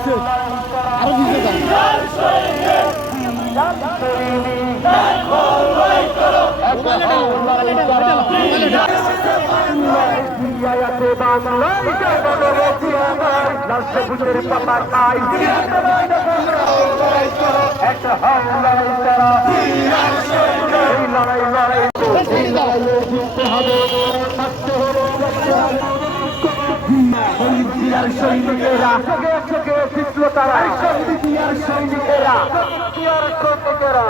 নিচে আরও নিচে যান সৈনিকেরা। চোখে চোখে চিত্র তারা। সন্ধিয়ার সৈনিকেরা সৈনিকেরা।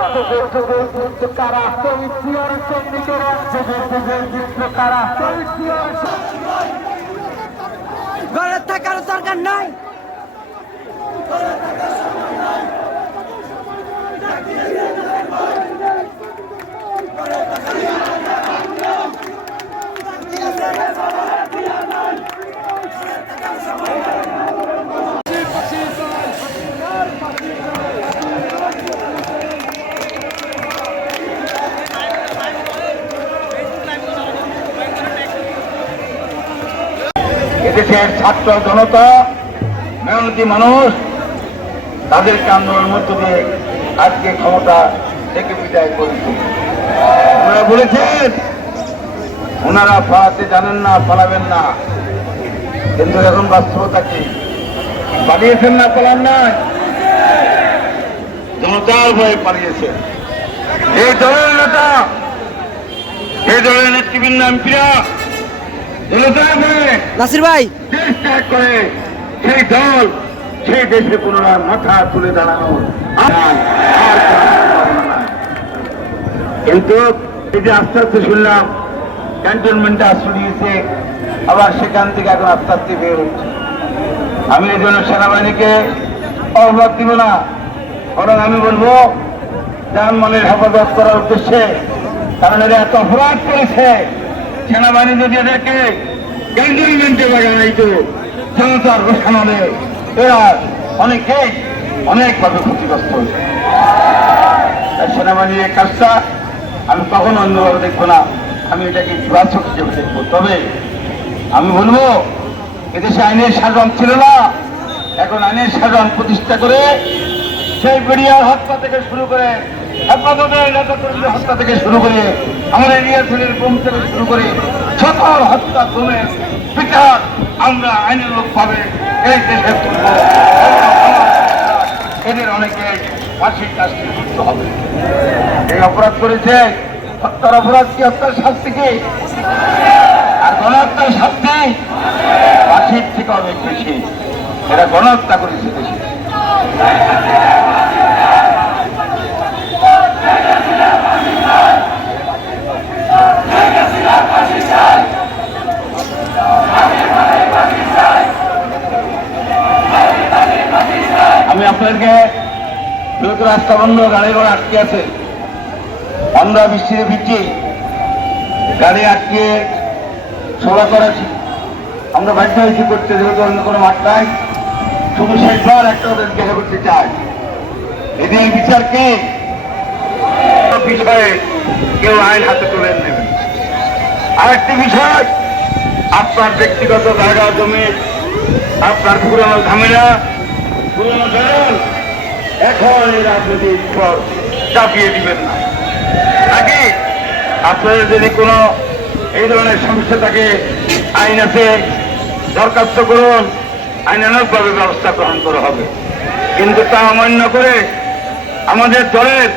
তারা সৈনিয়ার সৈনিকেরা চোখে চোখে চিত্র তারা সৈনিয়ার ঘরে থাকার দরকার নাই। এদেশের ছাত্র জনতা, মেহনতি মানুষ, তাদেরকে আন্দোলনের মধ্য দিয়ে আজকে ক্ষমতা থেকে বিদায় করেছে। ওনারা বলেছেন, ওনারা পালাতে জানেন না পালাবেন না। কিন্তু এখন বাস্তবতা কি? পালিয়েছেন না পালান নাই? জনতার ভয়ে পালিয়েছেন। এই দলের নেতা, এই দলের নেতৃবৃন্দ, এমপিরা নাসির ভাই। দেশ ত্যাগ করে সেই দল সেই দেশে পুনরায় মাথা তুলে দাঁড়ানো। কিন্তু এই যে আস্তে আস্তে শুনলাম ক্যান্টনমেন্টে আশ্রয় নিয়েছে আবার সেখান থেকে এখন আস্তে আস্তে বের হচ্ছে। আমি এই জন্য সেনাবাহিনীকে অববাদ দিব না বরং আমি বলব জানমালের হেফাজত করার উদ্দেশ্যে কারণ এরা এত অপরাধ করেছে। সেনাবাহিনী যদি এদেরকে ক্যান্টনমেন্টে লাগাইতো জনতার রোশানলে এরা অনেকেই অনেকভাবে ক্ষতিগ্রস্ত হয়েছে সেনাবাহিনীর কাজটা আমি কখনো অন্যভাবে দেখব না, আমি এটাকে ইতিবাচক হিসেবে দেখব। তবে আমি বলব, এদেশে আইনের শাসন ছিল না, এখন আইনের শাসন প্রতিষ্ঠা করে সেই বেরিয়ার হত্যা থেকে শুরু করে হত্যা থেকে শুরু করে আমাদের থেকে শুরু করে সকল হত্যা বিচার আমরা আইনের লোক পাবে এই এদের অনেকে ফাঁসির কাজটি হবে। এই অপরাধ করেছে হত্যার অপরাধ কি হত্যার শাস্তি কি? আর গণহত্যার শাস্তি? ফাঁসির থেকে অনেক বেশি। এরা গণহত্যা করেছে বেশি আপনাদেরকে যেহেতু রাস্তা বন্ধ গাড়ি ঘোড়া আটকে আছে। আমরা বৃষ্টিতে ভিজছি গাড়ি আটকে করেছি। আমরা বাধ্য হয়েছি করতে যেহেতু অন্য কোনো মাঠ নাই। শুধু শেষবার একটা ওদের করতে চাই। এদের বিচার কে? বিষয়ে কেউ আইন হাতে তুলে নেবেন আরেকটি বিষয় আপনার ব্যক্তিগত জায়গা জমি আপনার পুরনো ঝামেলা পুরনো এখন এই রাজনৈতিক পর চাপিয়ে দিবেন না। নাকি? আপনাদের যদি কোনো এই ধরনের সমস্যা থাকে, আইন আছে, দরখাস্ত করুন, আইনানুগভাবে ব্যবস্থা গ্রহণ করা হবে। কিন্তু তা অমান্য করে আমাদের দলের